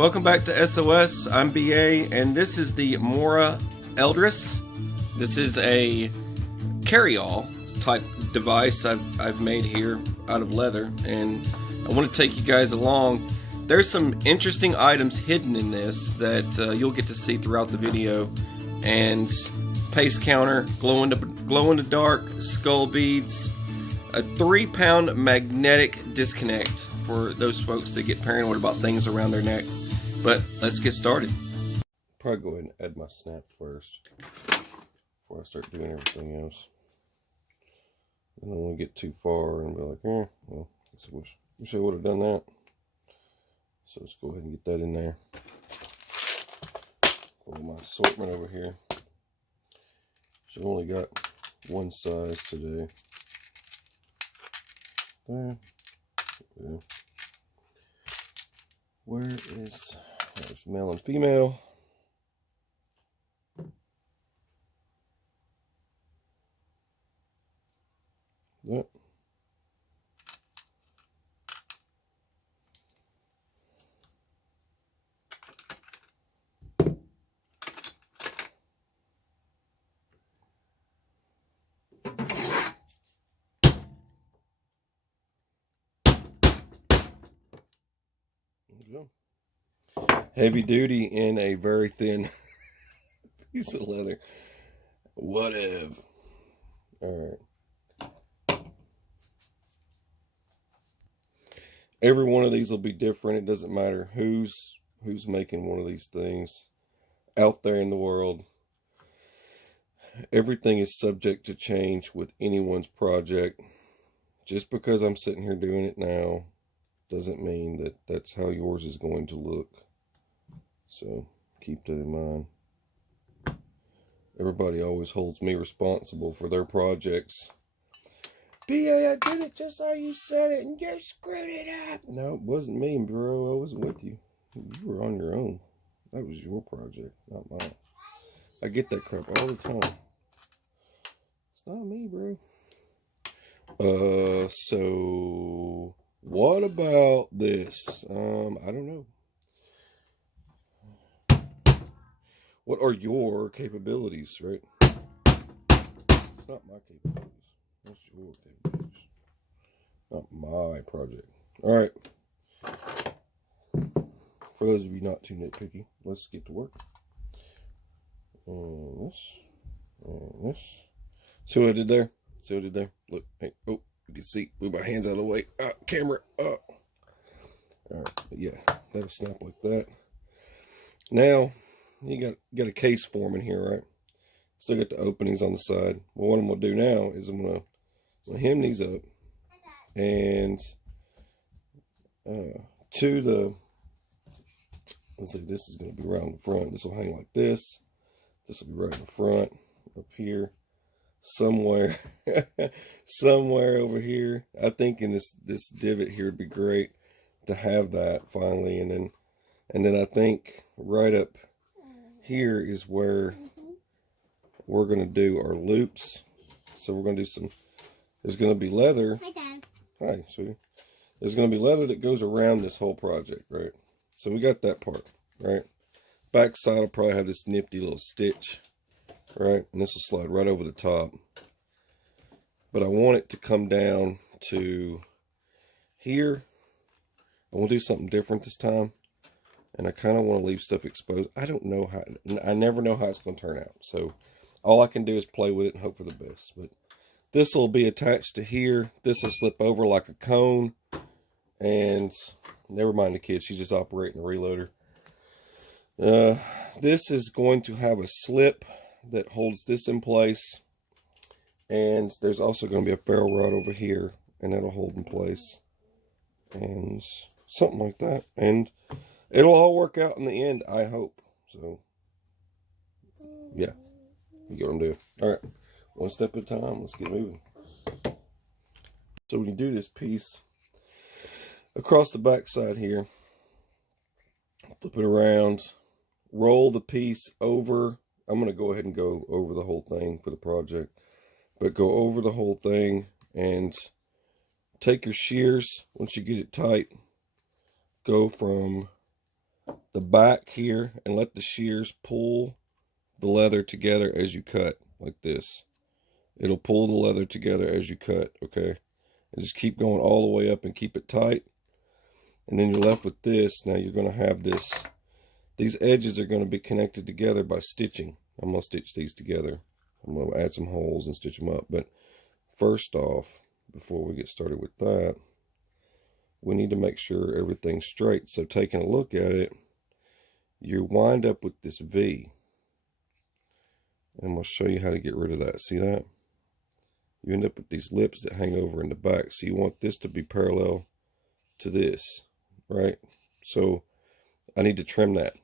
Welcome back to SOS. I'm BA, and this is the Mora Eldris. This is a carry-all type device I've made here out of leather, and I want to take you guys along. There's some interesting items hidden in this that you'll get to see throughout the video, and pace counter, glow in the dark skull beads, a 3-pound magnetic disconnect for those folks that get paranoid about things around their neck. But let's get started. Probably go ahead and add my snap first before I start doing everything else. I don't want to get too far and be like, well, I wish I would have done that. So let's go ahead and get that in there. Pull my assortment over here. So I've only got one size today. There. Where is, there's male and female. That. Heavy duty in a very thin piece of leather. Whatever. Alright. Every one of these will be different. It doesn't matter who's making one of these things out there in the world. Everything is subject to change with anyone's project. Just because I'm sitting here doing it now doesn't mean that that's how yours is going to look. So keep that in mind. Everybody always holds me responsible for their projects. BA, I did it just how you said it and you screwed it up. No, it wasn't me, bro. I wasn't with you. You were on your own. That was your project, not mine. I get that crap all the time. It's not me, bro. So what about this? I don't know. What are your capabilities, right? It's not my capabilities. That's your capabilities. Not my project. Alright. For those of you not too nitpicky, let's get to work. And this. And this. See what I did there? See what I did there? Look. Hey. Oh, you can see. Move my hands out of the way. Camera. Alright. Yeah. That'll snap like that. Now, you got a case forming here, right? Still got the openings on the side. Well, what I'm going to do now is I'm going to hem these up. And to the, let's see, this is going to be right in the front. This will hang like this. This will be right in the front, up here, somewhere, somewhere over here. I think in this divot here would be great to have that finally. And then I think right up here is where we're going to do our loops. So we're going to do some, there's going to be leather. Hi, Dad. Hi, sweetie. There's going to be leather that goes around this whole project, right? So we got that part, right? Back side will probably have this nifty little stitch, right? And this will slide right over the top. But I want it to come down to here. I want to do something different this time. And I kind of want to leave stuff exposed. I don't know how, I never know how it's going to turn out. So all I can do is play with it and hope for the best. But this will be attached to here. This will slip over like a cone. And never mind the kid, she's just operating a reloader. This is going to have a slip that holds this in place. And there's also going to be a ferrule rod over here. And that'll hold in place. And something like that. And it'll all work out in the end, I hope. So, yeah. You get what I'm doing. Alright. One step at a time. Let's get moving. So when you do this piece, across the back side here, flip it around, roll the piece over. I'm going to go ahead and go over the whole thing for the project. But go over the whole thing and take your shears once you get it tight. Go from the back here and let the shears pull the leather together as you cut, like this. It'll pull the leather together as you cut, okay? And just keep going all the way up and keep it tight. And then you're left with this. Now you're going to have this. These edges are going to be connected together by stitching. I'm going to stitch these together. I'm going to add some holes and stitch them up. But first off, before we get started with that, we need to make sure everything's straight. So taking a look at it, you wind up with this V. And we'll show you how to get rid of that. See that? You end up with these lips that hang over in the back. So you want this to be parallel to this, right? So I need to trim that.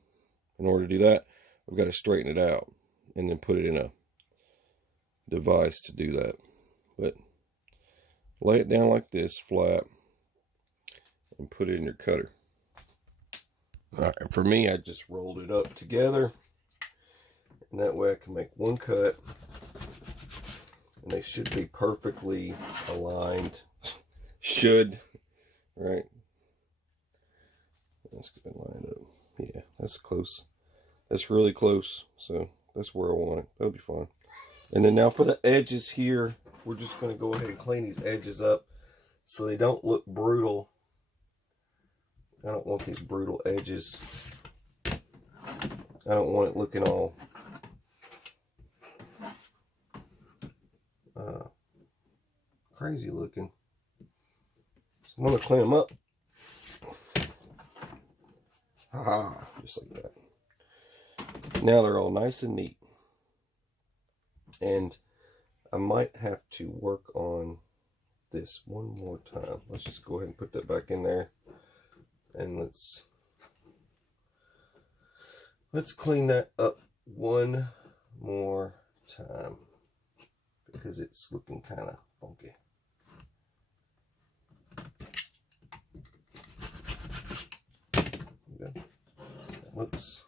In order to do that, I've got to straighten it out and then put it in a device to do that. But lay it down like this, flat, and put it in your cutter. All right, and for me, I just rolled it up together, and that way I can make one cut, and they should be perfectly aligned. Should, right? Let's get it lined up. Yeah, that's close. That's really close, so that's where I want it. That'll be fine. And then now for the edges here, we're just going to go ahead and clean these edges up so they don't look brutal. I don't want these brutal edges. I don't want it looking all crazy looking. So I'm going to clean them up. Just like that. Now they're all nice and neat. And I might have to work on this one more time. Let's just go ahead and put that back in there. And let's clean that up one more time, because it's looking kind of funky. There we go. So that looks.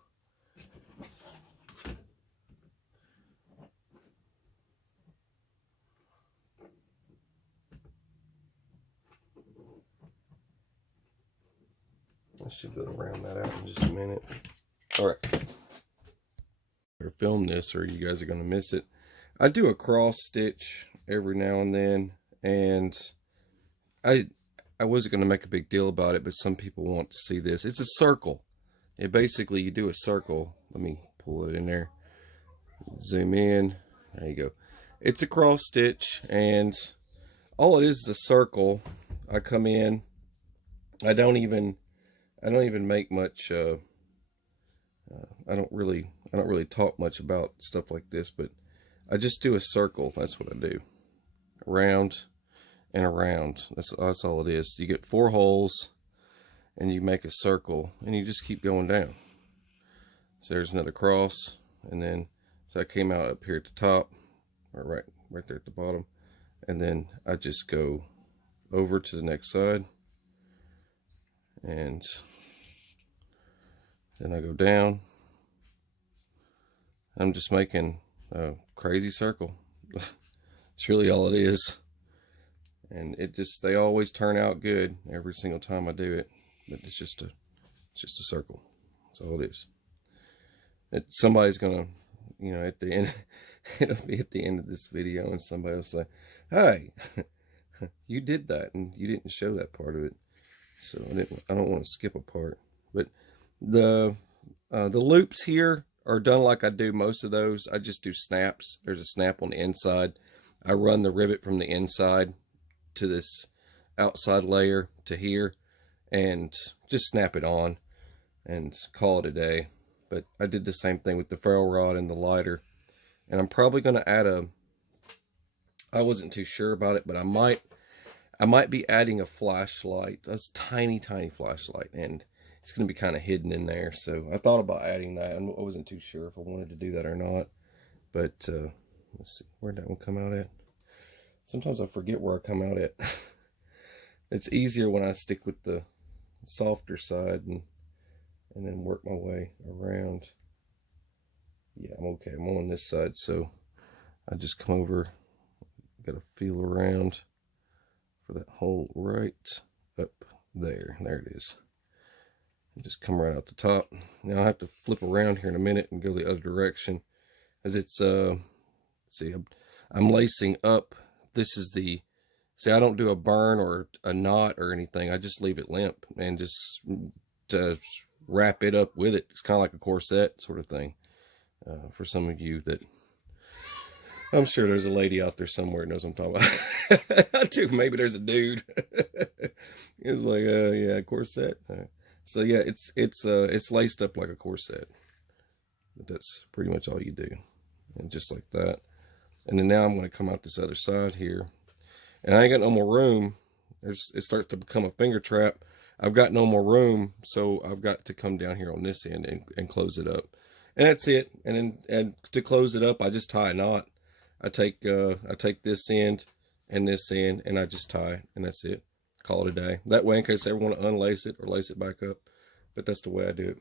I should be able to round that out in just a minute. All right. Or film this, or you guys are going to miss it. I do a cross stitch every now and then, and I wasn't going to make a big deal about it, but some people want to see this. It's a circle. It basically, you do a circle. Let me pull it in there. Zoom in. There you go. It's a cross stitch, and all it is a circle. I come in. I don't even make much. I don't really talk much about stuff like this, but I just do a circle. That's what I do. Around and around. That's all it is. You get 4 holes, and you make a circle, and you just keep going down. So there's another cross, and then so I came out up here at the top, or right there at the bottom, and then I just go over to the next side, and then I go down. I'm just making a crazy circle. It's really all it is. And they always turn out good every single time I do it. But it's just a circle. That's all it is. Somebody's gonna, at the end, it'll be at the end of this video, and somebody will say, "Hey, you did that, and you didn't show that part of it." So I don't want to skip a part. But the loops here are done like I do most of those. I just do snaps. There's a snap on the inside. I run the rivet from the inside to this outside layer to here, and just snap it on and call it a day. But I did the same thing with the ferrule rod and the lighter. And I'm probably going to add I wasn't too sure about it, but I might be adding a flashlight, a tiny flashlight, and it's going to be kind of hidden in there. So I thought about adding that. I wasn't too sure if I wanted to do that or not. But let's see, where'd that one come out at? Sometimes I forget where I come out at. It's easier when I stick with the softer side and then work my way around. Yeah, I'm okay. I'm on this side, so I just come over, got to feel around for that hole right up there. There it is. Just come right out the top. Now I have to flip around here in a minute and go the other direction, as it's see, I'm lacing up. This is the, see, I don't do a burn or a knot or anything. I just leave it limp and just wrap it up with it. It's kind of like a corset sort of thing. For some of you that, I'm sure there's a lady out there somewhere that knows what I'm talking about. I do. Maybe there's a dude. It's like, yeah, corset. So yeah, it's laced up like a corset. But that's pretty much all you do, and just like that. And then now I'm going to come out this other side here, and I ain't got no more room. It starts to become a finger trap. I've got no more room, so I've got to come down here on this end and close it up, and that's it. And to close it up, I just tie a knot. I take this end and this end, and I just tie, and that's it. Call it a day. That way, in case I ever want to unlace it or lace it back up, but that's the way I do it.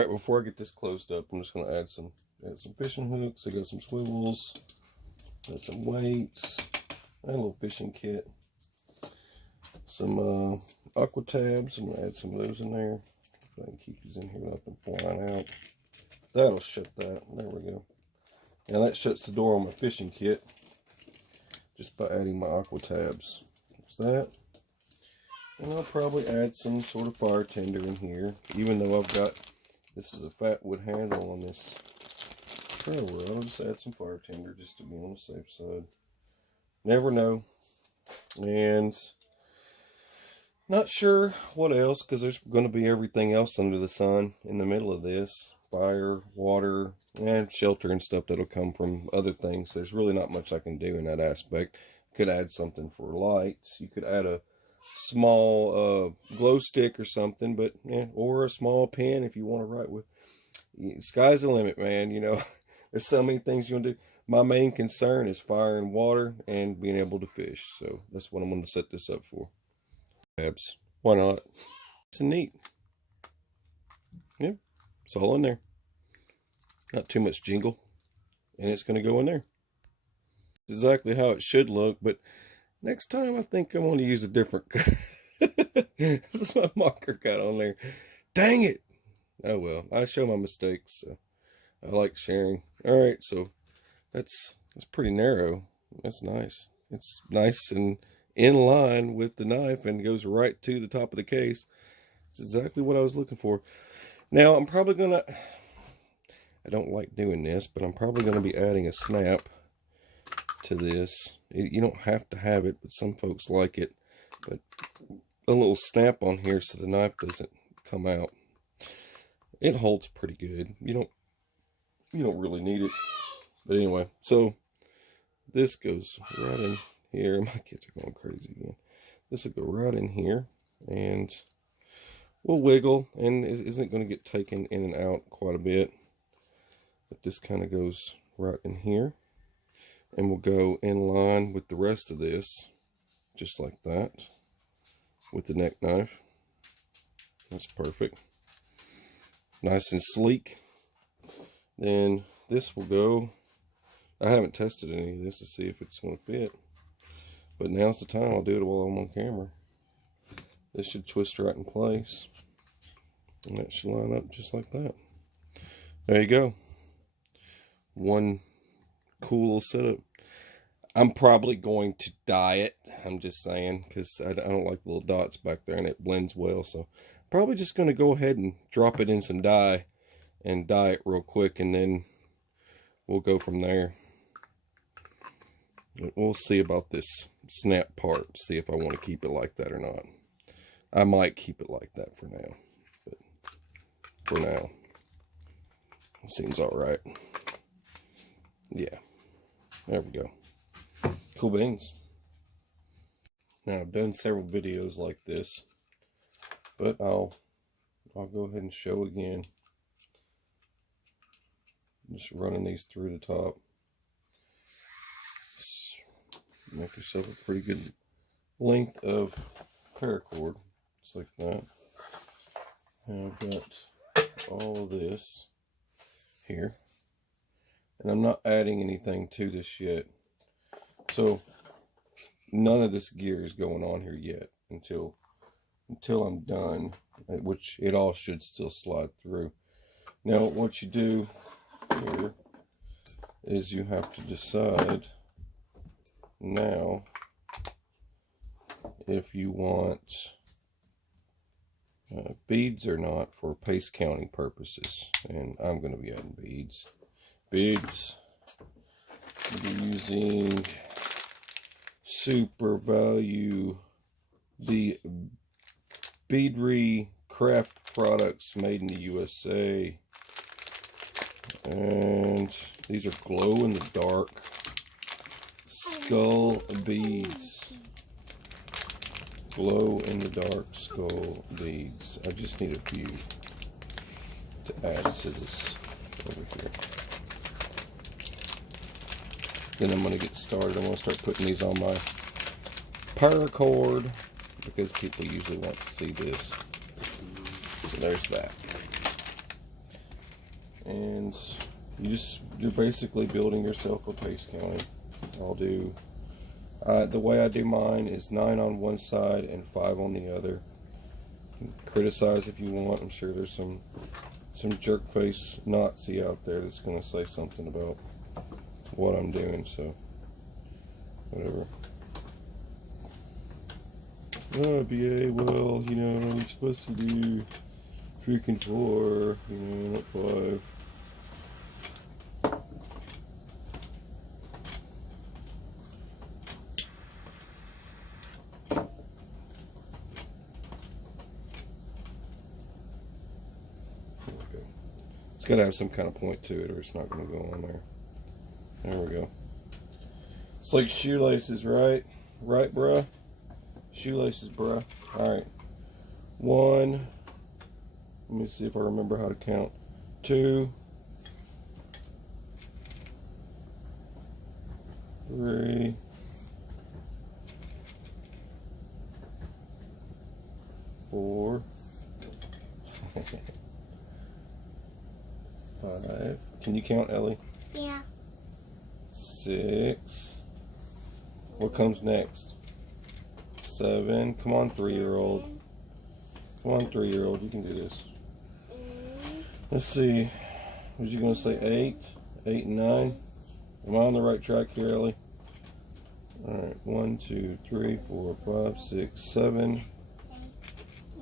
All right, before I get this closed up, I'm just going to add some fishing hooks. I got some swivels, got some weights, and a little fishing kit, some aqua tabs. I'm going to add some of those in there. So I can keep these in here without them flying out. That'll shut that. There we go. Now that shuts the door on my fishing kit just by adding my aqua tabs. There's that. And I'll probably add some sort of fire tender in here, even though I've got, this is a fat wood handle on this trailer. I'll just add some fire tender just to be on the safe side. Never know. And not sure what else, because there's going to be everything else under the sun in the middle of this. Fire, water, and shelter and stuff that'll come from other things. There's really not much I can do in that aspect. Could add something for lights. You could add a small glow stick or something, but yeah, or a small pen if you want to write with. Sky's the limit, man. You know, there's so many things you want to do. My main concern is fire and water and being able to fish. So that's what I'm going to set this up for. Tabs. Why not? It's neat. Yep. It's all in there. Not too much jingle. And it's going to go in there. It's exactly how it should look, but next time I think I want to use a different. That's my marker got on there. Dang it. Oh well, I show my mistakes. So I like sharing. Alright, so that's pretty narrow. That's nice. It's nice and in line with the knife and goes right to the top of the case. It's exactly what I was looking for. Now I'm probably gonna, I don't like doing this, but I'm probably gonna be adding a snap to this. You don't have to have it, but some folks like it. But a little snap on here so the knife doesn't come out. It holds pretty good. You don't really need it. But anyway, so this goes right in here. My kids are going crazy again. This will go right in here, and we'll wiggle, and it isn't going to get taken in and out quite a bit. But this kind of goes right in here, and we'll go in line with the rest of this, just like that, with the neck knife. That's perfect. Nice and sleek. Then this will go, I haven't tested any of this to see if it's going to fit, but now's the time. I'll do it while I'm on camera. This should twist right in place, and that should line up just like that. There you go. One cool little setup. I'm probably going to dye it. I'm just saying, because I don't like the little dots back there, and it blends well. So probably just going to go ahead and drop it in some dye and dye it real quick, and then we'll go from there. We'll see about this snap part, see if I want to keep it like that or not. I might keep it like that for now, but for now it seems all right. Yeah, there we go. Cool beans. Now I've done several videos like this, but I'll go ahead and show again. Just running these through the top. Just make yourself a pretty good length of paracord, just like that. And I've got all of this here, and I'm not adding anything to this yet. So none of this gear is going on here yet until I'm done which it all should still slide through. Now what you do here is you have to decide now if you want beads or not for paste counting purposes. And I'm going to be adding beads. I'll be using Super Value, the beadry craft products made in the USA. And these are glow in the dark skull beads. Glow in the dark skull beads. I just need a few to add to this over here. Then I'm going to get started. I'm going to start putting these on my paracord because people usually want to see this. So there's that. And you're basically building yourself a paste counting. I'll do the way I do mine is 9 on one side and 5 on the other. Criticize if you want. I'm sure there's some jerk face Nazi out there that's going to say something about what I'm doing, so whatever. Oh, BA, well, you know, you're supposed to do freaking 4, you know, not 5. It's got to have some kind of point to it or it's not going to go on there. There we go. It's like shoelaces, right? Right, bruh? Shoelaces, bruh. Alright. 1. Let me see if I remember how to count. 2. 3. 4. 5. Can you count, Ellie? Yeah. 6. What comes next? 7. Come on, 3-year-old. Come on, 3-year-old. You can do this. Let's see. Was you going to say 8? 8 and 9? Am I on the right track here, Ellie? Alright. 1, 2, 3, 4, 5, 6, 7,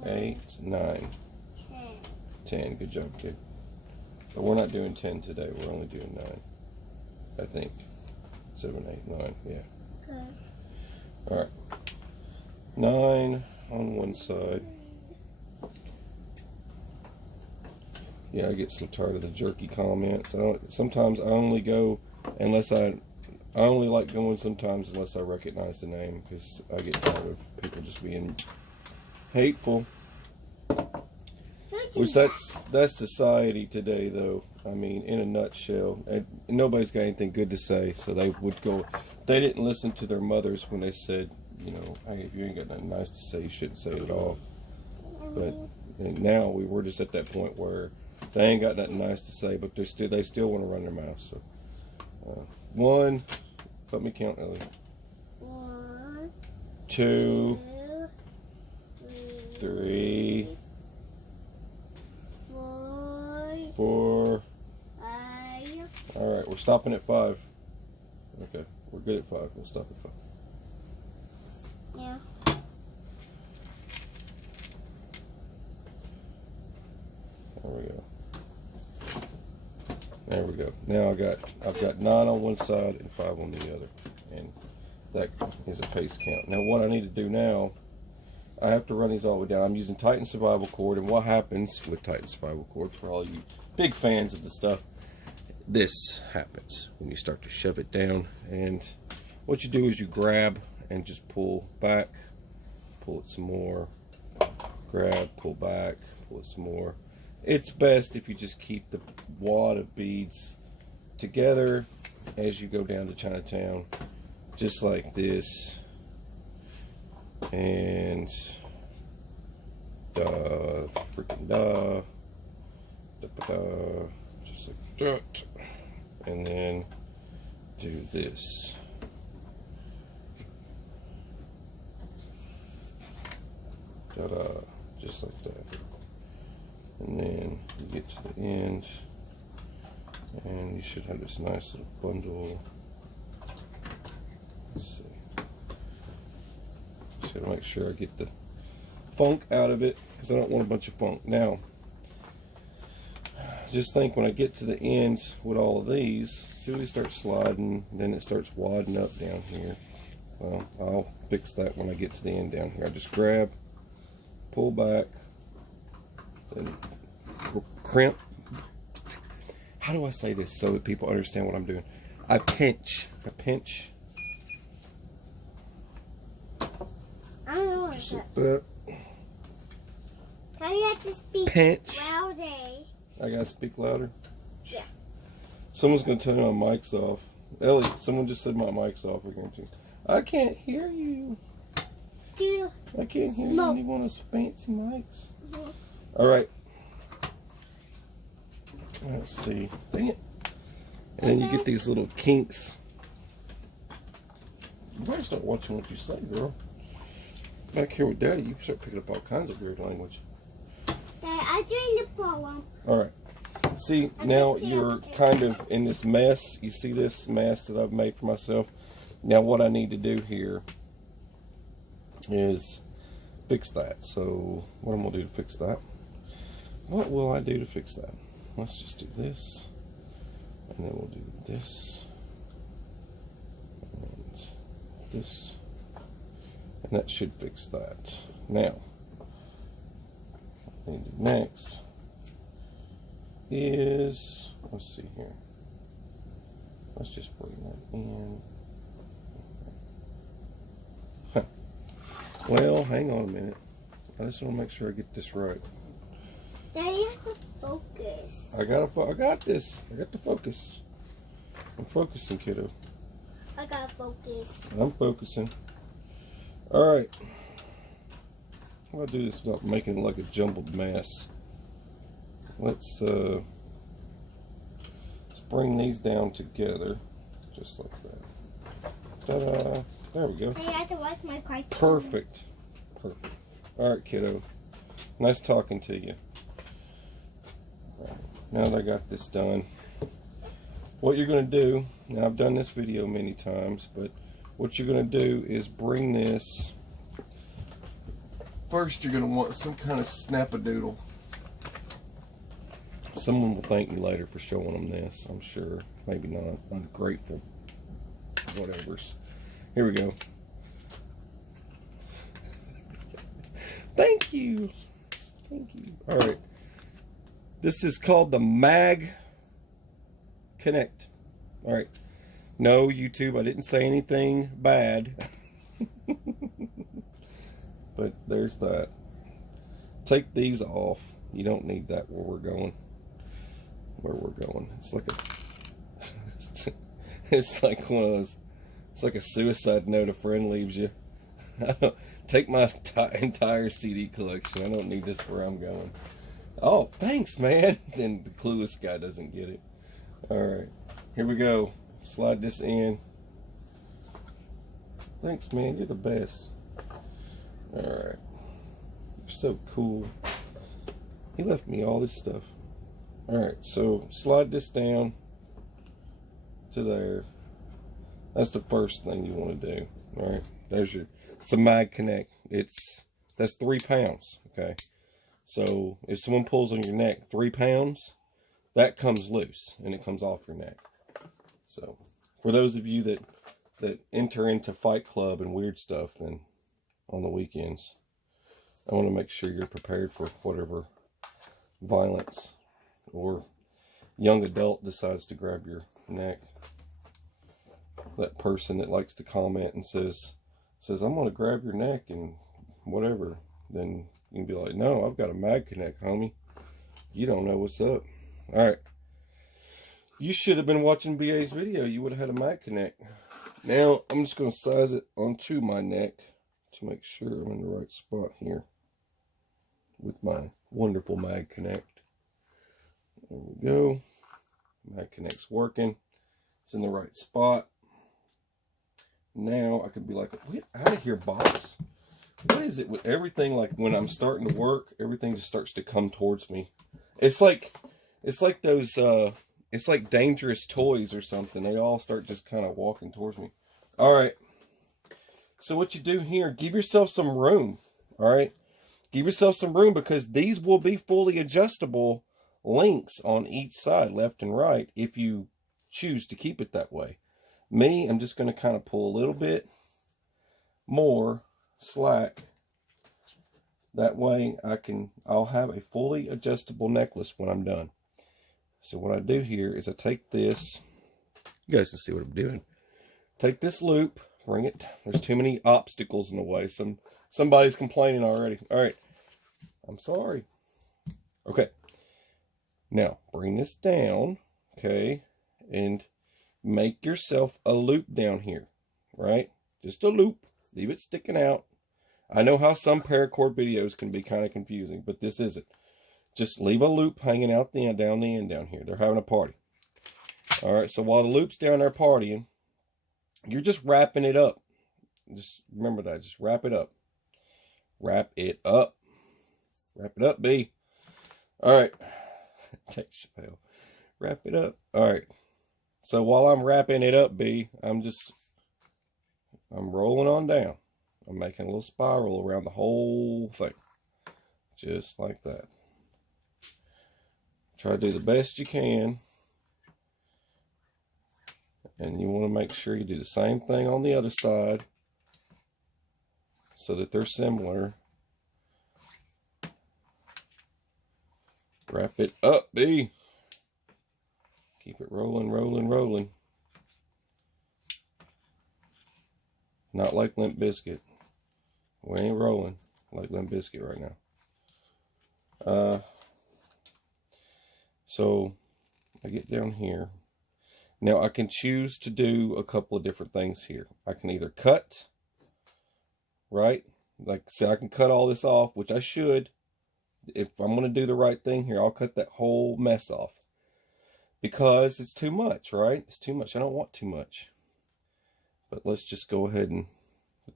8, 9. 10. Good job, kid. But we're not doing 10 today. We're only doing 9. I think. 7, 8, 9. Yeah. Okay. Alright. 9 on one side. Yeah, I get so tired of the jerky comments. Sometimes I only go unless I only like going sometimes unless I recognize the name, because I get tired of people just being hateful. Which that's society today, though. I mean, in a nutshell, and nobody's got anything good to say, so they would go. They didn't listen to their mothers when they said, you know, hey, if you ain't got nothing nice to say, you shouldn't say it at all. But now we're just at that point where they ain't got nothing nice to say, but they still want to run their mouth. So 1, let me count, Ellie. 1, 2, 3, 4. 5. All right, we're stopping at 5. Okay, we're good at 5. We'll stop at 5. Yeah. There we go. There we go. Now I've got 9 on one side and 5 on the other, and that is a paste count. Now what I need to do now, I have to run these all the way down. I'm using Titan Survival Cord, and what happens with Titan Survival Cord, for all you big fans of the stuff, this happens when you start to shove it down. And what you do is you grab and just pull back, pull it some more, grab, pull back, pull it some more. It's best if you just keep the wad of beads together as you go down to Chinatown, just like this. And just like that, and then do this. Just like that. And then you get to the end, and you should have this nice little bundle. Let's see. Just gotta make sure I get the funk out of it, because I don't want a bunch of funk. Now, just think when I get to the ends with all of these, see when they start sliding, then it starts wadding up down here. Well, I'll fix that when I get to the end down here. I just grab, pull back, and crimp. How do I say this so that people understand what I'm doing? I pinch. I pinch. I don't know what's Just up. like that. How you have to speak Pinch. louder? I gotta speak louder? Yeah. Someone's gonna turn my mic's off. Ellie, someone just said my mic's off. We're going to. I can't hear you. I can't hear you. You want those fancy mics? All right. Let's see. Dang it. And then you get these little kinks. You better start watching what you say, girl. Back here with Daddy, you start picking up all kinds of weird language. Dad, I joined the poem. All right. See, now you're kind of in this mess. You see this mess that I've made for myself? Now what I need to do here is fix that. So what I'm going to do to fix that? What will I do to fix that? Let's just do this. And then we'll do this. And this. And that should fix that. Now, what I need to do next is, let's see here. Let's just bring that in. Huh. Well, hang on a minute. I just want to make sure I get this right. Dad, you have to focus. I got this. I got the focus. I'm focusing, kiddo. I gotta focus. I'm focusing. All right. I'll do this without making it like a jumbled mess. Let's bring these down together, just like that. Ta-da! There we go. I have to watch my cartoon. Perfect. Perfect. All right, kiddo. Nice talking to you. All right. Now that I got this done, what you're going to do, now I've done this video many times, but what you're going to do is bring this. First, you're going to want some kind of snap-a-doodle. Someone will thank me later for showing them this, I'm sure. Maybe not. Ungrateful. Whatevers. Here we go. Thank you. Thank you. Alright. This is called the Mag Connect. Alright. No, YouTube, I didn't say anything bad. But there's that. Take these off. You don't need that where we're going. It's like a it's like one of those, it's like a suicide note a friend leaves you. Take my entire CD collection. I don't need this where I'm going. Oh, thanks, man. Then the clueless guy doesn't get it. Alright, here we go. Slide this in. Thanks, man. You're the best. Alright. You're so cool. He left me all this stuff. Alright, so slide this down to there. That's the first thing you want to do. Alright, there's your, it's a Mag Connect. That's 3 pounds, okay? So if someone pulls on your neck 3 pounds, that comes loose and it comes off your neck. So for those of you that enter into Fight Club and weird stuff then on the weekends, I want to make sure you're prepared for whatever violence or young adult decides to grab your neck. That person that likes to comment and says I'm going to grab your neck and whatever, then you can be like, no, I've got a Mag Connect, homie. You don't know what's up. Alright. You should have been watching BA's video. You would have had a Mag Connect. Now, I'm just going to size it onto my neck to make sure I'm in the right spot here with my wonderful Mag Connect. There we go. Mag Connect's working. It's in the right spot. Now I could be like, get out of here, box. what is it with everything? Like when I'm starting to work, everything just starts to come towards me. It's like those, it's like dangerous toys or something. They all start just kind of walking towards me. All right. So what you do here, give yourself some room. All right. Give yourself some room because these will be fully adjustable links on each side, left and right, if you choose to keep it that way. Me, I'm just going to kind of pull a little bit more slack. That way I'll have a fully adjustable necklace when I'm done. So what I do here is I take this, you guys can see what I'm doing. Take this loop, bring it, there's too many obstacles in the way. Somebody's complaining already. All right, I'm sorry. Okay, now bring this down, okay, and make yourself a loop down here, right? Just a loop, leave it sticking out. I know how some paracord videos can be kind of confusing, but this isn't. Just leave a loop hanging out the end, down the end down here. They're having a party. All right, so while the loop's down there partying, you're just wrapping it up. Just remember that. Just wrap it up. Wrap it up. Wrap it up, B. All right. Take Chappelle. Wrap it up. All right. So while I'm wrapping it up, B, I'm rolling on down. I'm making a little spiral around the whole thing. Just like that. Try to do the best you can. And you want to make sure you do the same thing on the other side so that they're similar. Wrap it up, B. Keep it rolling, rolling, rolling. Not like Limp Bizkit. We ain't rolling like Limp Bizkit right now. So I get down here. Now I can choose to do a couple of different things here. I can either cut, right? Like say I can cut all this off, which I should. If I'm going to do the right thing here, I'll cut that whole mess off. Because it's too much, right? It's too much. I don't want too much. But let's just go ahead and,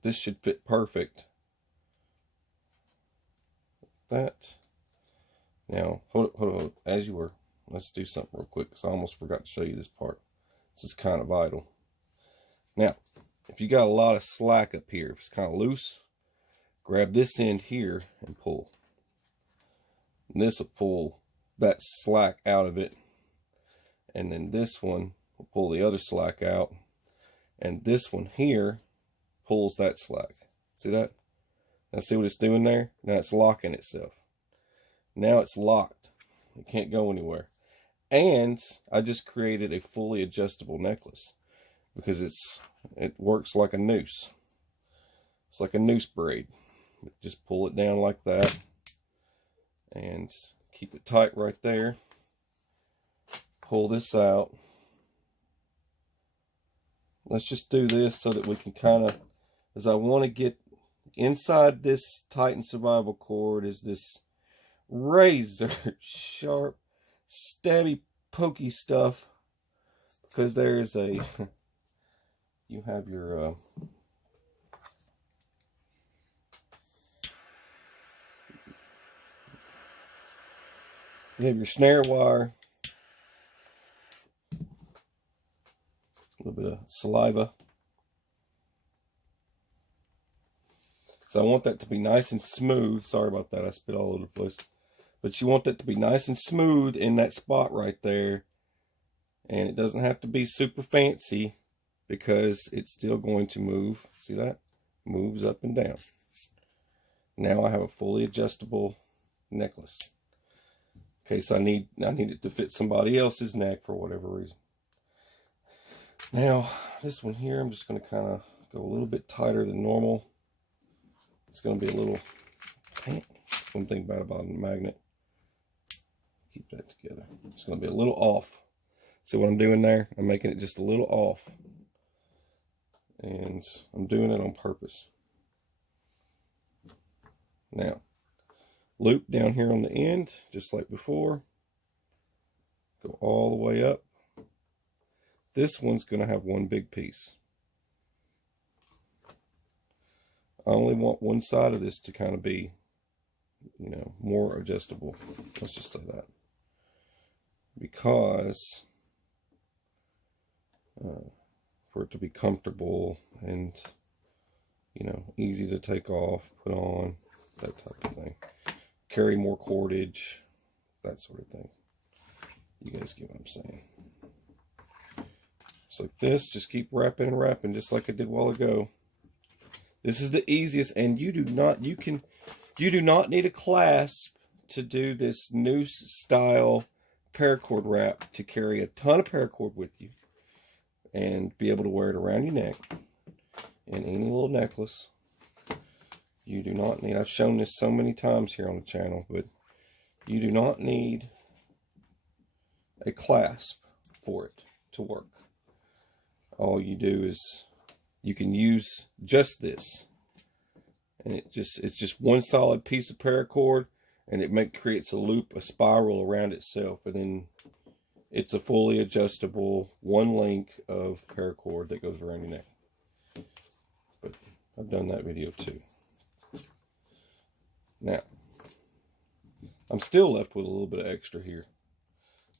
this should fit perfect. That. Now, hold on. As you were, let's do something real quick because I almost forgot to show you this part. This is kind of vital. Now, if you got a lot of slack up here, if it's kind of loose, grab this end here and pull. And this will pull that slack out of it. And then this one will pull the other slack out. And this one here pulls that slack. See that? Now see what it's doing there? Now it's locking itself. Now it's locked. It can't go anywhere. And I just created a fully adjustable necklace because it works like a noose. It's like a noose braid. Just pull it down like that and keep it tight right there. Pull this out. Let's just do this so that we can kind of, as I want to get inside this Titan survival cord is this razor sharp, stabby, pokey stuff, because there's a, you have your, snare wire, a little bit of saliva. So I want that to be nice and smooth. Sorry about that, I spit all over the place. But you want that to be nice and smooth in that spot right there. And it doesn't have to be super fancy because it's still going to move. See that? Moves up and down. Now I have a fully adjustable necklace. In case I need it to fit somebody else's neck for whatever reason. Now, this one here, I'm just going to kind of go a little bit tighter than normal. It's going to be a little, one thing bad about a magnet. Keep that together. It's going to be a little off. See what I'm doing there? I'm making it just a little off. And I'm doing it on purpose. Now, loop down here on the end, just like before. Go all the way up. This one's going to have one big piece. I only want one side of this to kind of be, you know, more adjustable. Let's just say that. Because for it to be comfortable and, you know, easy to take off, put on, that type of thing. Carry more cordage, that sort of thing. You guys get what I'm saying. So like this, just keep wrapping and wrapping, just like I did a while ago. This is the easiest, and you do not need a clasp to do this noose style paracord wrap to carry a ton of paracord with you and be able to wear it around your neck in any little necklace. You do not need, I've shown this so many times here on the channel, but you do not need a clasp for it to work. All you do is you can use just this, and it's just one solid piece of paracord, and it creates a loop, a spiral around itself, and then it's a fully adjustable one link of paracord that goes around your neck. But I've done that video too. Now, I'm still left with a little bit of extra here.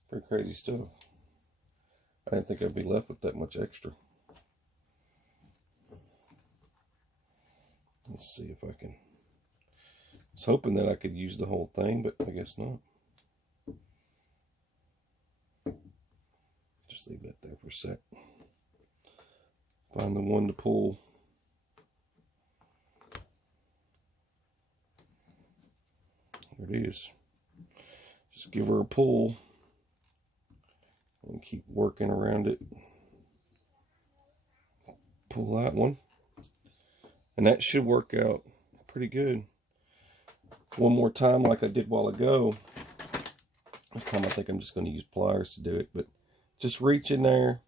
Pretty crazy stuff. I didn't think I'd be left with that much extra. Let's see if I can. I was hoping that I could use the whole thing, but I guess not. Just leave that there for a sec. Find the one to pull. There it is. Just give her a pull and keep working around it. Pull that one. And that should work out pretty good. One more time like I did a while ago. This time I think I'm just going to use pliers to do it. But just reach in there.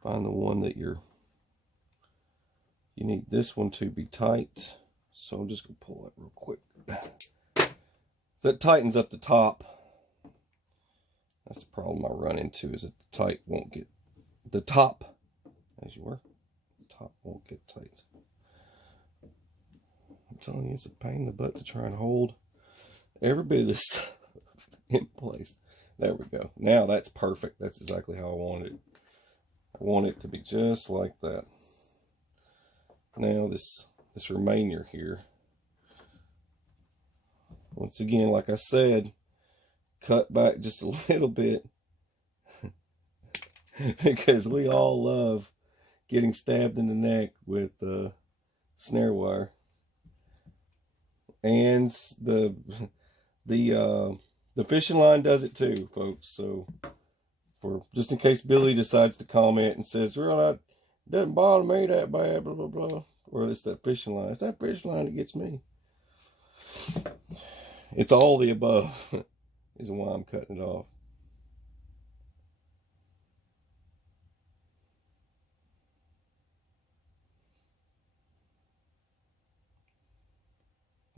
Find the one that you need this one to be tight. So I'm just going to pull that real quick. That tightens up the top. That's the problem I run into, is that the tight won't get the top, as you were. The top won't get tight. I'm telling you, it's a pain in the butt to try and hold every bit of this stuff in place. There we go. Now that's perfect. That's exactly how I want it. I want it to be just like that. Now this remainder here. Once again, like I said, cut back just a little bit because we all love getting stabbed in the neck with snare wire. And the fishing line does it too, folks. So for just in case Billy decides to comment and says, "Well, it doesn't bother me that bad," blah blah blah, or it's that fishing line. It's that fishing line that gets me. It's all the above is why I'm cutting it off.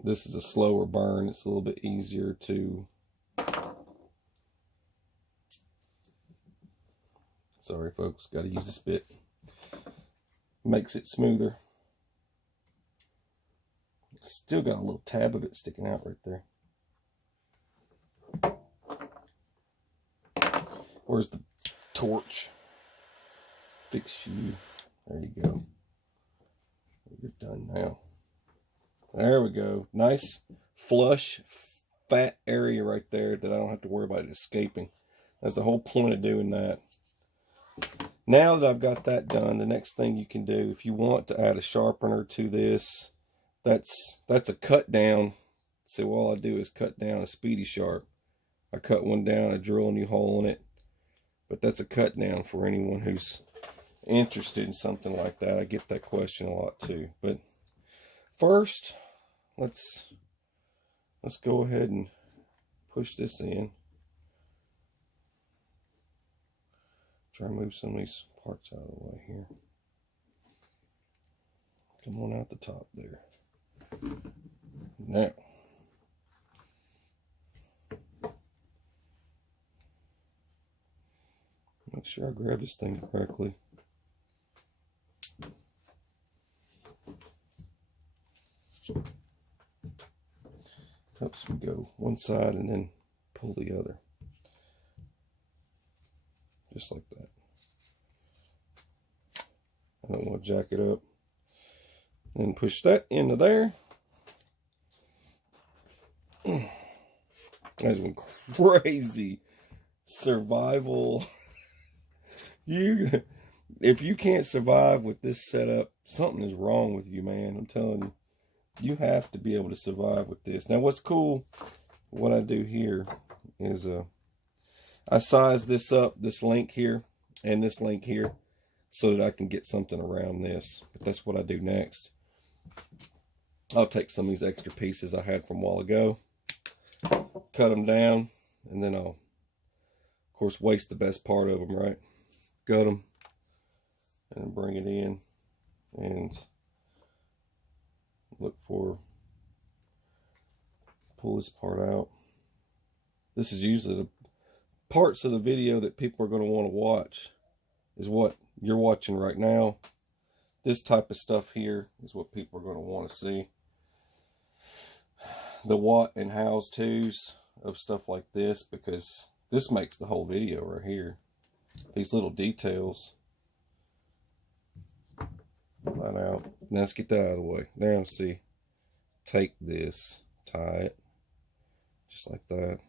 This is a slower burn. It's a little bit easier to... Sorry, folks. Got to use a spit. Makes it smoother. Still got a little tab of it sticking out right there. Where's the torch? Fix you. There you go. You're done now. There we go. Nice, flush, fat area right there that I don't have to worry about it escaping. That's the whole point of doing that. Now that I've got that done, the next thing you can do, if you want to add a sharpener to this, that's a cut down. So all I do is cut down a speedy sharp. I cut one down, I drill a new hole in it. But that's a cut down for anyone who's interested in something like that. I get that question a lot too. But first, let's go ahead and push this in. Try and move some of these parts out of the way here. Come on out the top there. Now, make sure I grab this thing correctly. So we go one side and then pull the other. Just like that. I don't want to jack it up. And push that into there. That's one crazy survival. If you can't survive with this setup, something is wrong with you, man. I'm telling you. You have to be able to survive with this. Now, what's cool, what I do here is I size this up, this link here and this link here, so that I can get something around this. But that's what I do next. I'll take some of these extra pieces I had from a while ago, cut them down, and then I'll, of course, waste the best part of them, right? Gut them, and bring it in, and look for, pull this part out. This is usually the parts of the video that people are going to want to watch, is what you're watching right now. This type of stuff here is what people are going to want to see. The what and how's to's of stuff like this, because this makes the whole video right here. These little details. Pull that out. Now let's get that out of the way. Now see, take this, tie it, just like that.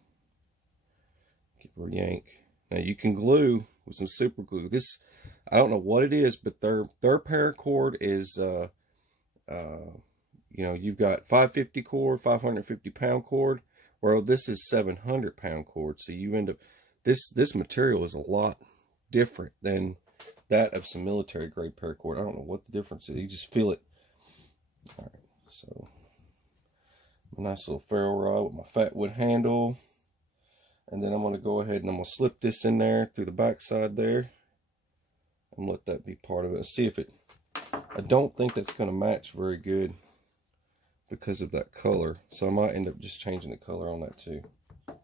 Get a yank. Now you can glue with some super glue. This, I don't know what it is, but their paracord is you know, you've got 550 cord, 550 pound cord. Well, this is 700 pound cord. So you end up, this material is a lot different than that of some military grade paracord. I don't know what the difference is. You just feel it. All right, so a nice little ferrule rod with my fat wood handle. And then I'm going to go ahead and I'm going to slip this in there through the back side there. And let that be part of it. See if it, I don't think that's going to match very good because of that color. So I might end up just changing the color on that too. But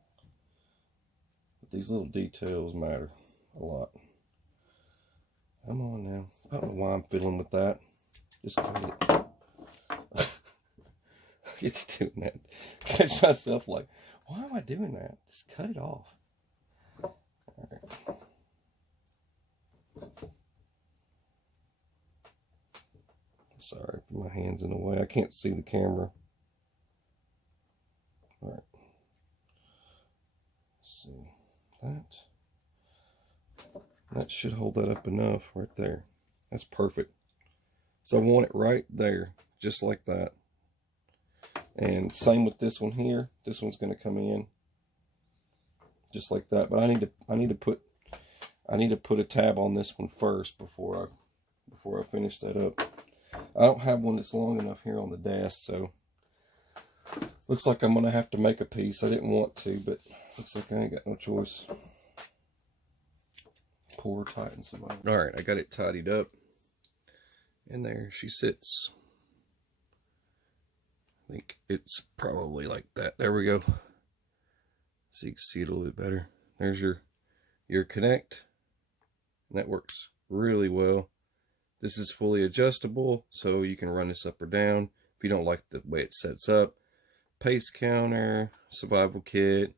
these little details matter a lot. Come on now. I don't know why I'm fiddling with that. Just cut it. It's doing that. Catch myself like, why am I doing that? Just cut it off. All right. Sorry if my hand's in the way. I can't see the camera. All right. Let's see that. That should hold that up enough right there. That's perfect. So I want it right there, just like that. And same with this one here. This one's going to come in just like that. But I need to put a tab on this one first before I finish that up. I don't have one that's long enough here on the desk, so looks like I'm going to have to make a piece. I didn't want to, but looks like I ain't got no choice. Pull her tight and some. All right, I got it tidied up. And there she sits. I think it's probably like that. There we go. So you can see it a little bit better. There's your connect. And that works really well. This is fully adjustable, so you can run this up or down if you don't like the way it sets up. Pace counter, survival kit.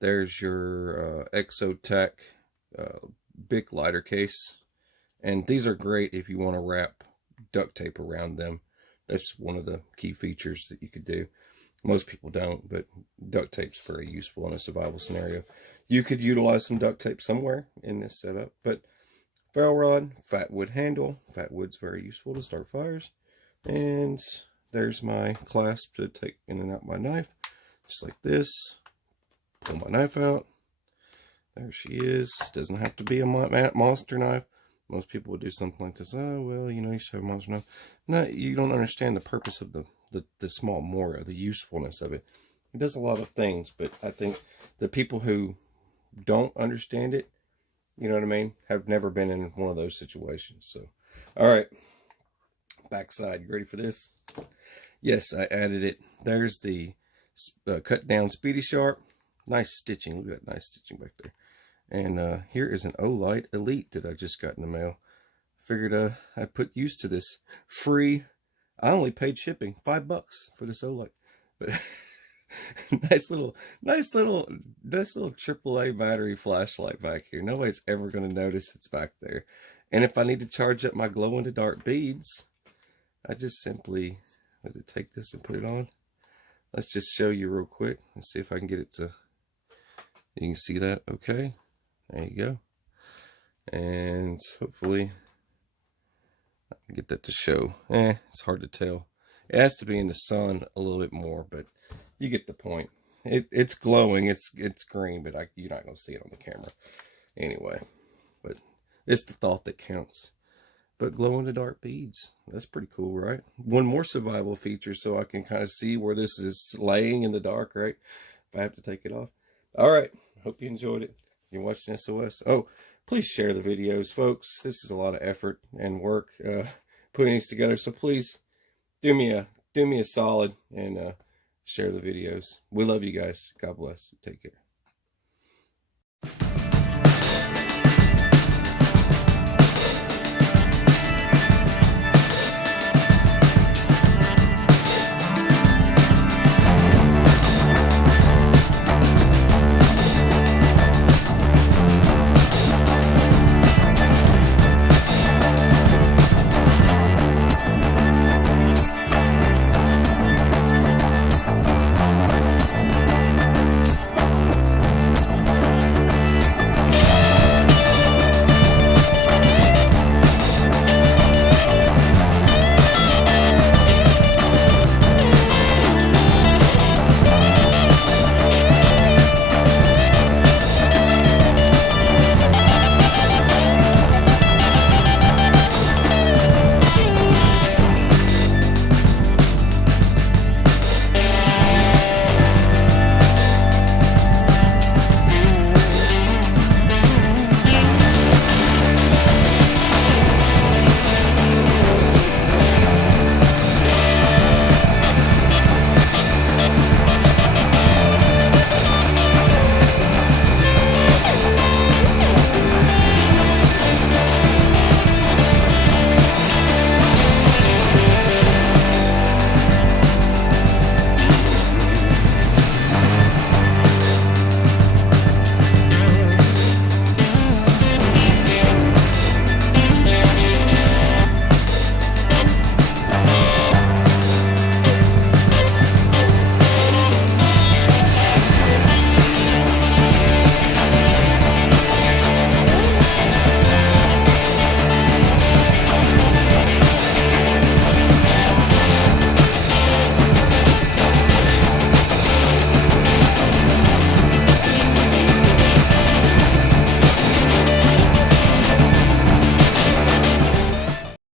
There's your Exotech big lighter case. And these are great if you want to wrap duct tape around them. That's one of the key features that you could do. Most people don't, but duct tape's very useful in a survival scenario. You could utilize some duct tape somewhere in this setup, but ferrule rod, fat wood handle. Fat wood's very useful to start fires. And there's my clasp to take in and out my knife, just like this. Pull my knife out. There she is. Doesn't have to be a monster knife. Most people would do something like this. Oh, well, you know, you should have a monster knife. No, you don't understand the purpose of the small Mora, the usefulness of it. It does a lot of things, but I think the people who don't understand it, you know what I mean, have never been in one of those situations. So, all right, backside, you ready for this? Yes, I added it. There's the cut down Speedy Sharp. Nice stitching. Look at that nice stitching back there. And here is an Olight Elite that I just got in the mail. Figured I'd put use to this free. I only paid shipping, $5 for this Olight. But Nice little AAA battery flashlight back here. Nobody's ever going to notice it's back there. And if I need to charge up my glow-in-the-dark beads, I just simply take this and put it on. Let's just show you real quick. Let's see if I can get it to, you can see that. Okay, there you go. And hopefully I can get that to show. It's hard to tell. It has to be in the sun a little bit more, but you get the point. It's glowing. It's green, but you're not going to see it on the camera anyway. But it's the thought that counts. But glow-in-the-dark beads. That's pretty cool, right? One more survival feature so I can kind of see where this is laying in the dark, right? If I have to take it off. All right. Hope you enjoyed it. You're watching SOS. Oh, please share the videos, folks. This is a lot of effort and work putting these together. So please do me a solid and share the videos. We love you guys. God bless. Take care.